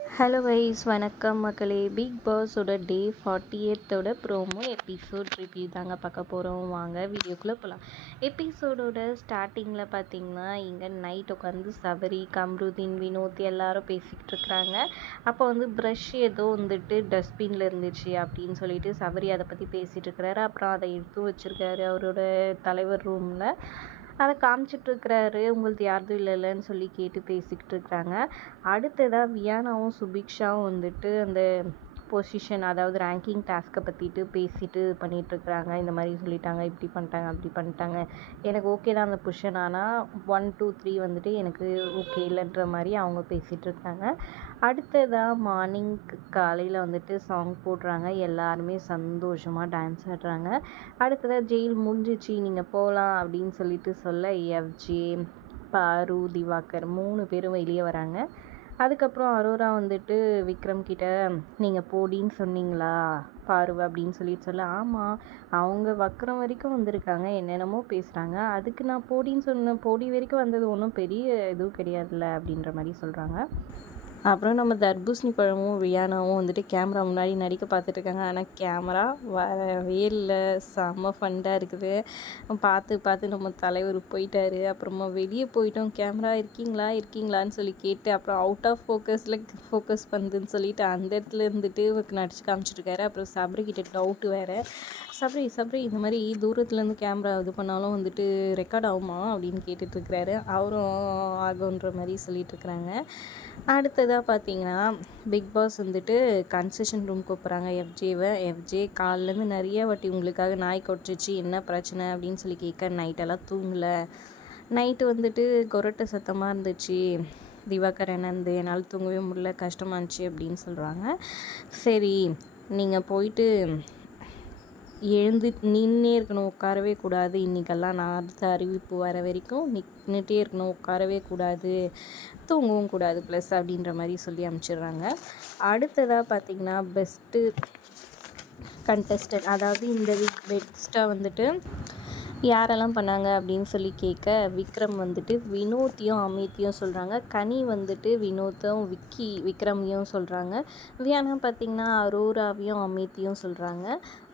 Hello wise வணக்கம் மக்களே. Bigg பாஸோட டே ஃபார்ட்டி எய்த்தோட ப்ரோமோ எபிசோட் ரிவ்யூ தாங்க பார்க்க போகிறோம் வாங்க வீடியோக்குள்ளே போகலாம் எபிசோடோட ஸ்டார்டிங்கில் பார்த்தீங்கன்னா இங்கே நைட் உட்காந்து சபரி கம்ருதீன் வினோத் எல்லாரும் பேசிக்கிட்டு இருக்கிறாங்க. அப்போ வந்து ப்ரஷ் ஏதோ வந்துட்டு டஸ்ட்பினில் இருந்துச்சு அப்படின்னு சொல்லிட்டு சபரி அதை பற்றி பேசிகிட்டு இருக்கிறாரு. அப்புறம் அதை எடுத்து வச்சுருக்காரு அவரோட தலைவர் ரூமில் அதை காமிச்சிட்ருக்கிறாரு. உங்களுக்கு யாருதும் இல்லைல்லன்னு சொல்லி கேட்டு பேசிக்கிட்டு இருக்கிறாங்க அடுத்ததாக வியானாவும் சுபிக்ஷாவும் வந்துட்டு அந்த பொசிஷன் அதாவது ரேங்கிங் டாஸ்க்கை பற்றிட்டு பேசிட்டு பண்ணிகிட்ருக்குறாங்க இந்த மாதிரி சொல்லிட்டாங்க இப்படி பண்ணிட்டாங்க அப்படி பண்ணிட்டாங்க. எனக்கு ஓகே தான் அந்த பொசிஷன் ஆனால் ஒன் டூ த்ரீ வந்துட்டு எனக்கு ஓகே இல்லைன்ற மாதிரி அவங்க பேசிகிட்டு இருக்காங்க அடுத்ததாக மார்னிங் காலையில் வந்துட்டு சாங் போடுறாங்க. எல்லாருமே சந்தோஷமாக டான்ஸ் ஆடுறாங்க. அடுத்ததாக ஜெயில் முடிஞ்சிச்சு நீங்கள் போகலாம் அப்படின்னு சொல்லிட்டு சொல்ல எஃப்ஜே பாரு திவாகர் மூணு பேரும் வெளியே வராங்க. அதுக்கப்புறம் அரோரா வந்துட்டு விக்ரம் கிட்ட நீங்கள் போடின்னு சொன்னீங்களா? பாருவ அப்படின்னு சொல்லிட்டு சொல்ல ஆமாம் அவங்க வக்கரம் வரைக்கும் வந்திருக்காங்க என்னென்னமோ பேசுகிறாங்க அதுக்கு நான் போடின்னு சொன்ன போடி வரைக்கும் வந்தது ஒன்றும் பெரிய இதுவும் கிடையாதுல்ல அப்படின்ற மாதிரி சொல்கிறாங்க அப்புறம் நம்ம தர்பூசணி பழமும் ரியானாவும் வந்துட்டு கேமரா முன்னாடி நடிக்க பார்த்துட்ருக்காங்க. ஆனால் கேமரா வரவே இல்லை. செம்ம ஃபண்டாக இருக்குது. பார்த்து பார்த்து நம்ம தலைவர் போயிட்டார். அப்புறமா வெளியே போயிட்டோம். கேமரா இருக்கீங்களா? இருக்கீங்களான்னு சொல்லி கேட்டு அப்புறம் அவுட் ஆஃப் ஃபோக்கஸில் ஃபோக்கஸ் பண்ணுதுன்னு சொல்லிட்டு அந்த இடத்துல இருந்துட்டு நடிச்சு காமிச்சிட்ருக்காரு. அப்புறம் சபரி கிட்ட டவுட்டு வேறு. சப்ரி சப்ரி இந்த மாதிரி தூரத்துலேருந்து கேமரா இது பண்ணாலும் வந்துட்டு ரெக்கார்ட் ஆகுமா அப்படின்னு கேட்டுட்ருக்கிறாரு. அவரும் ஆகுன்ற மாதிரி சொல்லிகிட்ருக்குறாங்க அடுத்ததாக பார்த்தீங்கன்னா பிக் பாஸ் வந்துட்டு கன்செஷன் ரூம் கூப்பிட்றாங்க எஃப்ஜேவை எஃப்ஜே காலிலேருந்து நிறைய வாட்டி உங்களுக்காக நாய் கொட்டுச்சு என்ன பிரச்சனை அப்படின்னு சொல்லி கேட்க நைட்டெல்லாம் தூங்கலை. நைட்டு வந்துட்டு கொரட்டை சத்தமாக இருந்துச்சு. திவாகர் என்னந்து என்னால் தூங்கவே முடியல கஷ்டமாக இருந்துச்சு அப்படின்னு சொல்கிறாங்க சரி நீங்கள் போயிட்டு எழுந்து நின்றே இருக்கணும் உட்காரவே கூடாது. இன்றைக்கெல்லாம் நான் அடுத்த அறிவிப்பு வர வரைக்கும் நின்றுட்டே இருக்கணும் உட்காரவே கூடாது தூங்கவும் கூடாது ப்ளஸ் அப்படின்ற மாதிரி சொல்லி அனுப்பிச்சிடுறாங்க அடுத்ததாக பார்த்திங்கன்னா பெஸ்ட்டு கண்டஸ்டன்ட் அதாவது இந்த வீக் பெஸ்ட்டாக வந்துட்டு யாரெல்லாம் பண்ணாங்க அப்படின்னு சொல்லி கேட்க விக்ரம் வந்துட்டு வினோத்தையும் அமித்தையும் சொல்கிறாங்க கனி வந்துட்டு வினோத்தும் விக்கி விக்ரமையும் சொல்கிறாங்க வியானா பார்த்திங்கன்னா அரோராவையும் அமித்தையும் சொல்கிறாங்க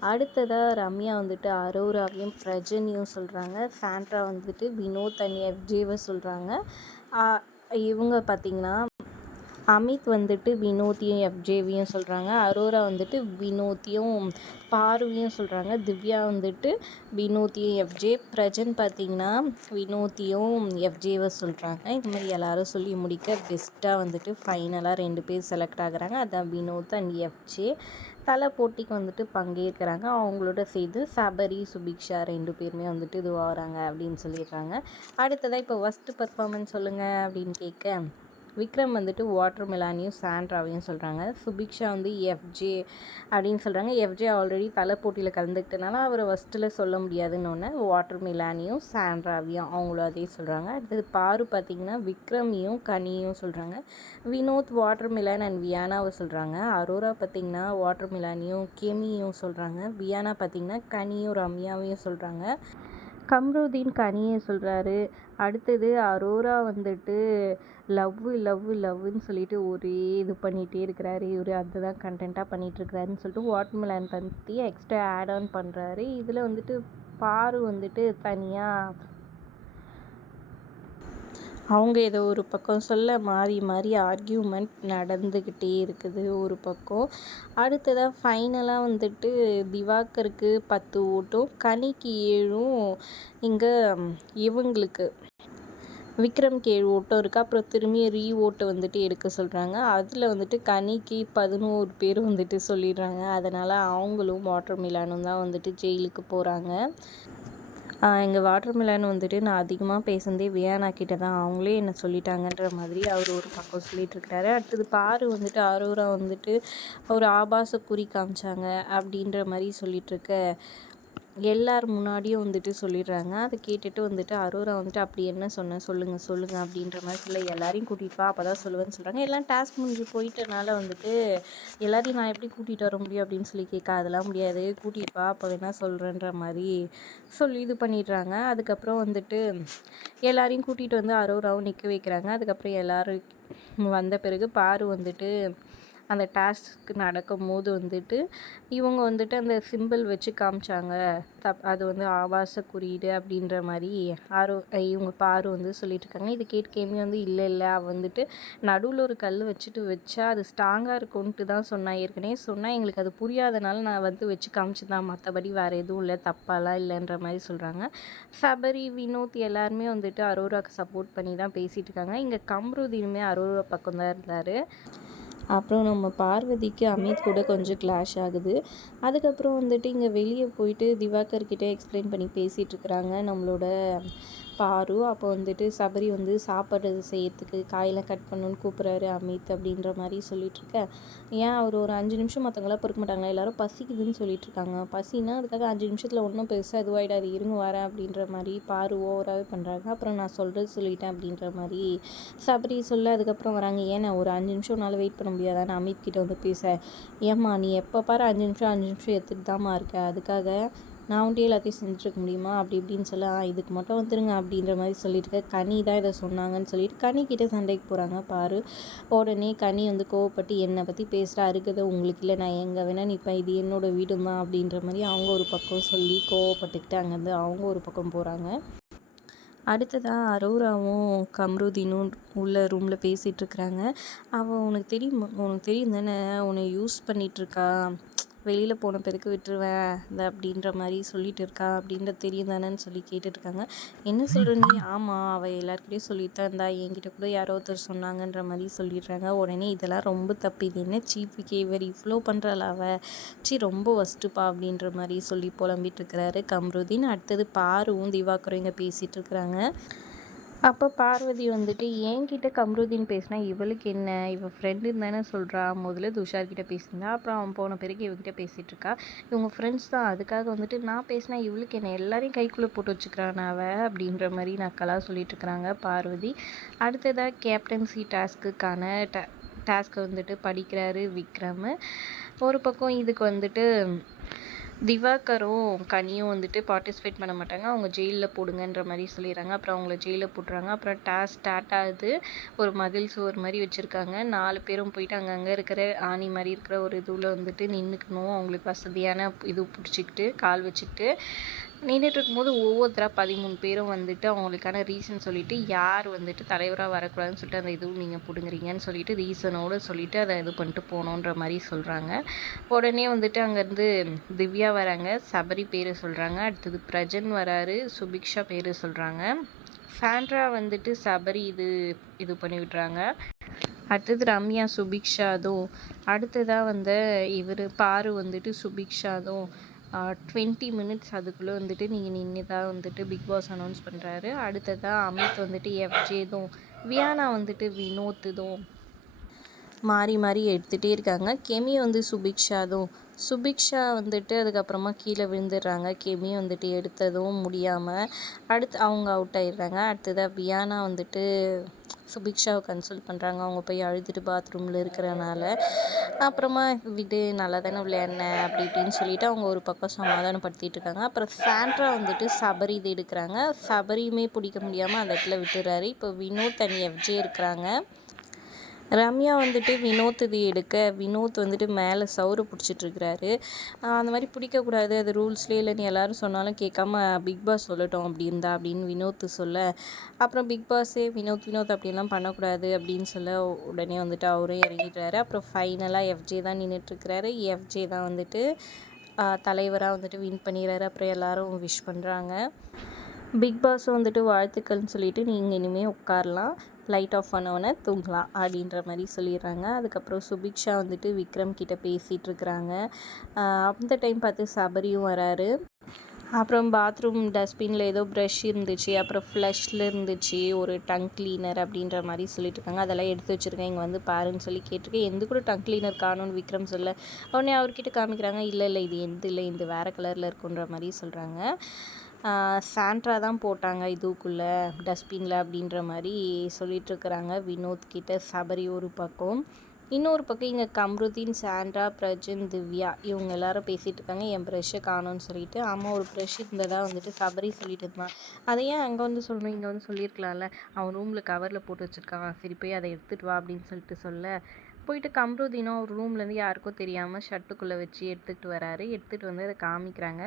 அடுத்ததாக ரம்யா வந்துட்டு அரோராவையும் பிரஜனையும் சொல்கிறாங்க சாண்ட்ரா வந்துட்டு வினோத் அண்ட் எஃப்ஜேவை சொல்கிறாங்க இவங்க பார்த்திங்கன்னா அமித் வந்துட்டு வினோத்தியும் எஃப்ஜேவியும் சொல்கிறாங்க அரோரா வந்துட்டு வினோத்தியும் பார்வையும் சொல்கிறாங்க திவ்யா வந்துட்டு வினோத்தியும் எஃப்ஜே. பிரஜன் பார்த்திங்கன்னா வினோத்தியும் எஃப்ஜேவை சொல்கிறாங்க இந்த மாதிரி எல்லோரும் சொல்லி முடிக்க பெஸ்ட்டாக வந்துட்டு ஃபைனலாக ரெண்டு பேர் செலக்ட் ஆகுறாங்க. அதான் வினோத் அண்ட் எஃப்ஜே. தலை போட்டிக்கு வந்துட்டு பங்கேற்கிறாங்க. அவங்களோட சேர்த்து சபரி சுபிக்ஷா ரெண்டு பேருமே வந்துட்டு இதுவாகிறாங்க அப்படின்னு சொல்லிடுறாங்க அடுத்ததாக இப்போ ஃபஸ்ட்டு பர்ஃபார்மன்ஸ் சொல்லுங்கள் அப்படின்னு கேட்க விக்ரம் வந்துட்டு வாட்டர் மெலானியும் சாண்ட்ராவையும் சொல்கிறாங்க சுபிக்ஷா வந்து எஃப்ஜே அப்படின்னு சொல்கிறாங்க எஃப்ஜே ஆல்ரெடி தலை போட்டியில் கலந்துக்கிட்டனால அவரை ஃபஸ்ட்டில் சொல்ல முடியாதுன்னு ஒன்று வாட்டர் மெலானியும் சாண்ட்ராவையும் அவங்களும் அதே சொல்கிறாங்க அடுத்தது பாரு பார்த்திங்கன்னா விக்ரமியும் கனியும் சொல்கிறாங்க வினோத் வாட்டர் மிலான் அண்ட் வியானாவை சொல்கிறாங்க அரோரா பார்த்திங்கன்னா வாட்டர் மிலானியும் கெமியும் சொல்கிறாங்க வியானா பார்த்திங்கன்னா கனியும் ரம்யாவையும் சொல்கிறாங்க கம்ருதீன் கனியை சொல்கிறாரு அடுத்தது அரோரா வந்துட்டு லவ்வு லவ்வு லவ்வுன்னு சொல்லிட்டு ஒரே இது பண்ணிகிட்டே இருக்கிறாரு. இவர் அதுதான் கண்டென்ட்டாக பண்ணிகிட்ருக்கிறாருன்னு சொல்லிட்டு வாட்மெலான் பற்றி எக்ஸ்ட்ரா ஆட் ஆன் பண்ணுறாரு இதில் வந்துட்டு பாரு வந்துட்டு தனியாக அவங்க ஏதோ ஒரு பக்கம் சொல்ல மாறி மாறி ஆர்கியூமெண்ட் நடந்துக்கிட்டே இருக்குது ஒரு பக்கம். அடுத்ததாக ஃபைனலாக வந்துட்டு திவாகருக்கு பத்து ஓட்டும் கனிக்கு ஏழும் இங்கே இவங்களுக்கு விக்ரம்க்கு ஏழு ஓட்டம் இருக்குது அப்புறம் திரும்பி ரீ ஓட்டு வந்துட்டு எடுக்க சொல்கிறாங்க அதில் வந்துட்டு கனிக்கு பதினோரு பேர் வந்துட்டு சொல்லிடுறாங்க. அதனால் அவங்களும் வாட்டர் மிலானும் தான் வந்துட்டு ஜெயிலுக்கு போகிறாங்க எங்கள் வாட்டர் மிலன் வந்துட்டு நான் அதிகமாக பேசுனதே வியானா கிட்ட தான். அவங்களே என்ன சொல்லிட்டாங்கன்ற மாதிரி அவர் ஒரு பக்கம் சொல்லிகிட்ருக்கிறாரு அடுத்தது பாரு வந்துட்டு அரோரா வந்துட்டு ஒரு ஆபாச குறி காமிச்சாங்க அப்படின்ற மாதிரி சொல்லிகிட்ருக்க எல்லார் முன்னாடியும் வந்துட்டு சொல்லிடுறாங்க. அதை கேட்டுட்டு வந்துட்டு அரோரா வந்துட்டு அப்படி என்ன சொன்னேன் சொல்லுங்கள் சொல்லுங்கள் அப்படின்ற மாதிரி சொல்ல எல்லாரையும் கூட்டிகிட்டு வா அப்போ தான் சொல்லுவேன்னு சொல்கிறாங்க எல்லாம் டாஸ்க் முடிஞ்சு போயிட்டனால வந்துட்டு எல்லாரையும் நான் எப்படி கூட்டிகிட்டு வர முடியும் அப்படின்னு சொல்லி கேட்க அதெல்லாம் முடியாது. கூட்டிகிட்டு வா அப்போ வேணால் சொல்கிறேன்ற மாதிரி சொல்லி இது பண்ணிடுறாங்க. அதுக்கப்புறம் வந்துட்டு எல்லாரையும் கூட்டிகிட்டு வந்து அரோராவும் நிற்க வைக்கிறாங்க. அதுக்கப்புறம் எல்லோரும் வந்த பிறகு பாரு வந்துட்டு அந்த டாஸ்க் நடக்கும்போது வந்துட்டு இவங்க வந்துட்டு அந்த சிம்பிள் வச்சு காமிச்சாங்க. தப் அது வந்து ஆபாச குறியீடு அப்படின்ற மாதிரி ஆரோ இவங்க பாரு வந்து சொல்லிட்டுருக்காங்க. இது கேட்டு கேமி வந்து இல்லை இல்லை. அவள் வந்துட்டு நடுவில் ஒரு கல் வச்சுட்டு வச்சா அது ஸ்ட்ராங்காக இருக்கும்ன்ட்டு தான் சொன்னா. ஏற்கனவே சொன்னால் எங்களுக்கு அது புரியாதனால நான் வந்து வச்சு காமிச்சு தான் மற்றபடி வேறு எதுவும் இல்லை தப்பாலாம் இல்லைன்ற மாதிரி சொல்கிறாங்க சபரி வினோத் எல்லாருமே வந்துட்டு அரோராக்கு சப்போர்ட் பண்ணி தான் பேசிகிட்டு இருக்காங்க இங்கே கம்ருதீனுமே அரோரா பக்கம் தான் இருந்தார். அப்புறம் நம்ம பார்வதிக்கு அமித் கூட கொஞ்சம் கிளாஷ் ஆகுது. அதுக்கப்புறம் வந்துட்டு இங்கே வெளியே போயிட்டு திவாகர் கிட்டே எக்ஸ்பிளைன் பண்ணி பேசிகிட்டு இருக்கிறாங்க நம்மளோட பாரு. அப்போ வந்துட்டு சபரி வந்து சாப்பாடு செய்யறதுக்கு காயெல்லாம் கட் பண்ணணும்னு கூப்பிட்றாரு அமித் அப்படின்ற மாதிரி சொல்லிகிட்ருக்கேன் ஏன் அவர் ஒரு அஞ்சு நிமிஷம் மற்றவங்களாம் பொறுக்க மாட்டாங்களா? எல்லாரும் பசிக்குதுன்னு சொல்லிட்டு இருக்காங்க பசினா அதுக்காக அஞ்சு நிமிஷத்தில் ஒன்றும் பெருசாக இதுவாகிடாது இருங்க வரேன் அப்படின்ற மாதிரி பாரு ஓவராகவே பண்ணுறாங்க அப்புறம் நான் சொல்கிறது சொல்லிட்டேன் அப்படின்ற மாதிரி சபரி சொல்ல அதுக்கப்புறம் வராங்க. ஏன் நான் ஒரு அஞ்சு நிமிஷம் உன்னால் வெயிட் பண்ண முடியாதான்னு அமித் கிட்ட வந்து பேச. ஏம்மா நீ எப்போ பாரு அஞ்சு நிமிஷம் அஞ்சு நிமிஷம் எடுத்துகிட்டு தாம்மா இருக்க. அதுக்காக நான் வந்துட்டு எல்லாத்தையும் செஞ்சுருக்க முடியுமா? அப்படி இப்படின்னு சொல்ல இதுக்கு மட்டும் வந்துருங்க அப்படின்ற மாதிரி சொல்லிட்டு கனி தான் இதை சொன்னாங்கன்னு சொல்லிட்டு கனி சண்டைக்கு போகிறாங்க பாரு உடனே கனி வந்து கோவப்பட்டு என்னை பற்றி பேசுகிறா இருக்குதோ உங்களுக்கு இல்லை. நான் எங்கே வேணால் நிற்பேன் இது என்னோட வீடுமா அப்படின்ற மாதிரி அவங்க ஒரு பக்கம் சொல்லி கோவப்பட்டுக்கிட்டு அங்கேருந்து அவங்க ஒரு பக்கம் போகிறாங்க அடுத்ததாக அரோராவும் கம்ருதீனும் உள்ள ரூமில் பேசிகிட்ருக்குறாங்க அவள் உனக்கு தெரியும் உனக்கு தெரியும் தானே? உன்னை யூஸ் பண்ணிகிட்ருக்கா வெளியில் போன பிறகு விட்டுருவேன் இந்த அப்படின்ற மாதிரி சொல்லிட்டு இருக்கா அப்படின்றது தெரியும் தானேன்னு சொல்லி கேட்டுட்ருக்காங்க. என்ன சொல்கிற நீ? ஆமாம் அவள் எல்லாருக்கிட்டையும் சொல்லிட்டு தான் இருந்தா. என்கிட்ட கூட யாரோ ஒருத்தர் சொன்னாங்கன்ற மாதிரி சொல்லிடுறாங்க. உடனே இதெல்லாம் ரொம்ப தப்பு. இது என்ன சீப் பிஹேவியர்? இவ்வளோ பண்ணுறாள் அவள் சி ரொம்ப ஒஸ்ட்டுப்பா அப்படின்ற மாதிரி சொல்லி புலம்பிட்டு இருக்கிறாரு கம்ருதீன். அடுத்தது பாருவும் திவாகரும் இங்கே பேசிகிட்டு இருக்கிறாங்க அப்போ பார்வதி வந்துட்டு என்கிட்ட கம்ருதீன் பேசினா இவளுக்கு என்ன? இவள் ஃப்ரெண்டுன்னு தானே சொல்கிறா முதல்ல துஷார்கிட்ட பேசியிருந்தா அப்புறம் அவன் போன பிறகு இவகிட்ட பேசிகிட்டு இருக்கா. இவங்க ஃப்ரெண்ட்ஸ் தான். அதுக்காக வந்துட்டு நான் பேசினா இவளுக்கு என்ன? எல்லாரையும் கைக்குள்ளே போட்டு வச்சுக்கிறான் அவள் அப்படின்ற மாதிரி நக்கலாக சொல்லிட்டு இருக்கிறாங்க பார்வதி. அடுத்ததாக கேப்டன்சி டாஸ்க்குக்கான டா டாஸ்க்கை வந்துட்டு படிக்கிறாரு விக்ரம். ஒரு பக்கம் இதுக்கு வந்துட்டு திவாகரும் கனியும் வந்துட்டு பார்ட்டிசிபேட் பண்ண மாட்டாங்க. அவங்க ஜெயிலில் போடுங்கன்ற மாதிரி சொல்லிடுறாங்க. அப்புறம் அவங்கள ஜெயிலில் போட்டுறாங்க. அப்புறம் டாஸ் ஸ்டார்ட் ஆகுது. ஒரு மதில் சுவர் மாதிரி வச்சுருக்காங்க. நாலு பேரும் போயிட்டு அங்கங்கே இருக்கிற ஆணி மாதிரி இருக்கிற ஒரு இதுவில் வந்துட்டு நின்றுக்கணும் அவங்களுக்கு வசதியான இது பிடிச்சிக்கிட்டு கால் வச்சுக்கிட்டு. நின்றுட்டு இருக்கும்போது ஒவ்வொருத்தராக பதிமூணு பேரும் வந்துட்டு அவங்களுக்கான ரீசன் சொல்லிவிட்டு யார் வந்துட்டு தலைவராக வரக்கூடாதுன்னு சொல்லிட்டு அந்த இதுவும் நீங்கள் பிடுங்குறீங்கன்னு சொல்லிட்டு ரீசனோடு சொல்லிவிட்டு அதை இது பண்ணிட்டு போகணுன்ற மாதிரி சொல்கிறாங்க உடனே வந்துட்டு அங்கேருந்து திவ்யா வராங்க சபரி பேர் சொல்கிறாங்க அடுத்தது பிரஜன் வராரு சுபிக்ஷா பேர் சொல்கிறாங்க சாண்ட்ரா வந்துட்டு சபரி இது இது பண்ணி விட்றாங்க. அடுத்தது ரம்யா சுபிக்ஷாதும் அடுத்ததாக வந்து இவர் பாரு வந்துட்டு சுபிக்ஷாதும் டுவெண்ட்டி மினிட்ஸ் அதுக்குள்ளே வந்துட்டு நீங்கள் நின்று தான் வந்துட்டு பிக் பாஸ் அனௌன்ஸ் பண்ணுறாரு அடுத்ததாக அமித் வந்துட்டு எஃப்ஜேதும் வியானா வந்துட்டு வினோத்துதும் மாறி மாறி எடுத்துகிட்டே இருக்காங்க. கெமி வந்து சுபிக்ஷாதும். சுபிக்ஷா வந்துட்டு அதுக்கப்புறமா கீழே விழுந்துடுறாங்க. கெமி வந்துட்டு எடுத்ததும் முடியாமல் அடுத்து அவங்க அவுட் ஆயிடுறாங்க. அடுத்ததாக வியானா வந்துட்டு சுபிக்ஷாவை கன்சல்ட் பண்ணுறாங்க அவங்க போய் அழுதுட்டு பாத்ரூமில் இருக்கிறனால. அப்புறமா விடு நல்லா தானே விளையாடின அப்படி இப்படின்னு சொல்லிட்டு அவங்க ஒரு பக்கம் சமாதானப்படுத்திட்டு இருக்காங்க. அப்புறம் சாண்ட்ரா வந்துட்டு சபரி இது எடுக்கிறாங்க. சபரியுமே பிடிக்க முடியாமல் அந்த இடத்துல விட்டுறாரு. இப்போ வினோத் அண்ட் எஃப்ஜே இருக்கிறாங்க. ரம்யா வந்துட்டு வினோத் இது எடுக்க வினோத் வந்துட்டு மேலே சவுறு பிடிச்சிட்ருக்கிறாரு. அந்த மாதிரி பிடிக்கக்கூடாது அது ரூல்ஸ்லேயே இல்லைன்னு எல்லாரும் சொன்னாலும் கேட்காம பிக் பாஸ் சொல்லட்டும் அப்படி இருந்தா அப்படின்னு வினோத் சொல்ல. அப்புறம் பிக் பாஸே வினோத் வினோத் அப்படிலாம் பண்ணக்கூடாது அப்படின்னு சொல்ல உடனே வந்துட்டு அவரும் இறங்கிடுறாரு. அப்புறம் ஃபைனலாக எஃப்ஜே தான் நின்றுட்டுருக்கிறாரு எஃப்ஜே தான் வந்துட்டு தலைவராக வந்துட்டு வின் பண்ணிடுறாரு. அப்புறம் எல்லோரும் விஷ் பண்ணுறாங்க பிக் பாஸும் வந்துட்டு வாழ்த்துக்கள்னு சொல்லிட்டு நீங்கள் இனிமேல் உட்காரலாம். லைட் ஆஃப் பண்ணவொடனே தூங்கலாம் அப்படின்ற மாதிரி சொல்லிடுறாங்க. அதுக்கப்புறம் சுபிக்ஷா வந்துட்டு விக்ரம் கிட்ட பேசிகிட்டு இருக்கிறாங்க. அந்த டைம் பார்த்து சபரியும் வராரு. அப்புறம் பாத்ரூம் டஸ்ட்பினில் ஏதோ ப்ரஷ் இருந்துச்சு அப்புறம் ஃப்ளஷில் இருந்துச்சு ஒரு டங் கிளீனர் அப்படின்ற மாதிரி சொல்லிட்டு இருக்காங்க. அதெல்லாம் எடுத்து வச்சுருக்கேன் இங்கே வந்து பாருன்னு சொல்லி கேட்டிருக்கேன். எந்த கூட டங் கிளீனர் காணும்னு விக்ரம் சொல்ல உடனே அவர்கிட்ட காமிக்கிறாங்க இல்லை இல்லை இது எந்த இல்லை இந்த வேறு கலரில் இருக்குன்ற மாதிரி சொல்கிறாங்க சாண்ட்ரா தான் போட்டாங்க இதுக்குள்ளே டஸ்ட்பினில் அப்படின்ற மாதிரி சொல்லிகிட்ருக்குறாங்க வினோத் கிட்ட சபரி ஒரு பக்கம். இன்னொரு பக்கம் இங்கே கம்ருதீன் சாண்ட்ரா பிரஜன் திவ்யா இவங்க எல்லாரும் பேசிகிட்டு இருக்காங்க என் ப்ரெஷ்ஷை காணும்னு சொல்லிட்டு அம்மா ஒரு ப்ரெஷ் இருந்ததாக வந்துட்டு சபரி சொல்லிட்டு இருந்தான். அதை ஏன் அங்கே வந்து சொல்லணும் இங்கே வந்து சொல்லியிருக்கலாம்ல? அவன் ரூமில் கவரில் போட்டு வச்சுருக்கான். சரி போய் அதை எடுத்துகிட்டு வா அப்படின்னு சொல்லிட்டு சொல்ல. போயிட்டு கம்ருதீனும் ஒரு ரூம்லேருந்து யாருக்கும் தெரியாமல் ஷர்ட்டுக்குள்ளே வச்சு எடுத்துகிட்டு வராரு. எடுத்துகிட்டு வந்து அதை காமிக்கிறாங்க.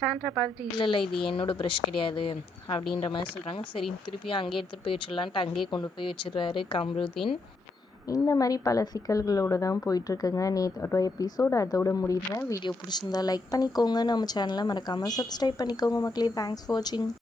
சாண்ட்ரா பார்த்துட்டு இல்லை இல்லை இது என்னோடய ப்ரஷ் கிடையாது அப்படின்ற மாதிரி சொல்கிறாங்க சரி திருப்பியும் அங்கேயே எடுத்துகிட்டு போய் வச்சிடலான்ட்டு அங்கேயே கொண்டு போய் வச்சிடுறாரு கம்ருதீன். இந்த மாதிரி பல சிக்கல்களோடு தான் போயிட்டுருக்குங்க. நேற்றோட எபிசோடு அதோட முடியுங்க. வீடியோ பிடிச்சிருந்தா லைக் பண்ணிக்கோங்க. நம்ம சேனலை மறக்காமல் சப்ஸ்கிரைப் பண்ணிக்கோங்க மக்களே. தேங்க்ஸ் ஃபார் வாட்சிங்